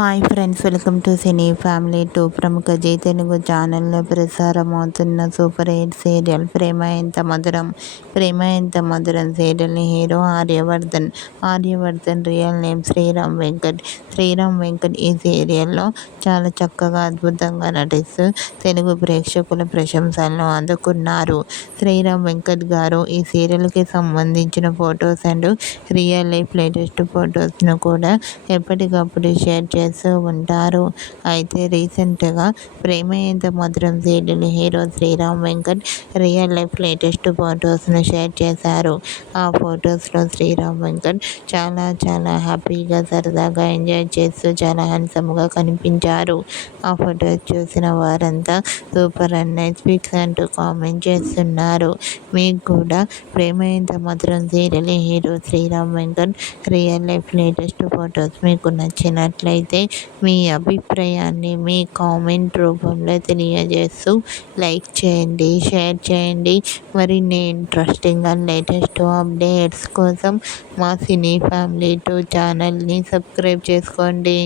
Hi friends, welcome to cine family 2. ప్రముఖ Zee Telugu ఛానల్లో ప్రసారమవుతున్న super hit serial Prema Entha Madhuram. Prema Entha Madhuram సీరియల్ని hero Aryavardhan real name Sriram Venkat. ఈ సీరియల్లో చాలా చక్కగా అద్భుతంగా నటిస్తూ తెలుగు ప్రేక్షకుల ప్రశంసలను అందుకున్నారు. శ్రీరామ్ వెంకట్ గారు ఈ సీరియల్కి సంబంధించిన photos and real life latest ఫొటోస్ను కూడా ఎప్పటికప్పుడు షేర్ చేస్తూ ఉంటారు. అయితే రీసెంట్గా Prema Entha Madhuram serial hero Sriram Venkat real life latest ఫొటోస్ను షేర్ చేశారు. ఆ ఫొటోస్లో శ్రీరామ్ వెంకట్ చాలా హ్యాపీగా సరదాగా ఎంజాయ్ చేస్తూ చాలా హ్యాండ్సమ్గా కనిపించారు. ఆ ఫొటోస్ చూసిన వారంతా సూపర్ అండ్ నైస్ పిక్స్ అంటూ కామెంట్ చేస్తున్నారు. మీకు కూడా Prema Entha Madhuram serial hero Sriram Venkat real life latest photos మీకు నచ్చినట్లయితే మీ అభిప్రాయాన్ని మీ కామెంట్ రూపంలో తెలియజేస్తూ లైక్ చేయండి, షేర్ చేయండి. మరిన్ని ఇంట్రెస్టింగ్ అండ్ లేటెస్ట్ అప్డేట్స్ కోసం మా సినీ ఫ్యామిలీ 2 ఛానల్ని సబ్స్క్రైబ్ చేసుకోండి.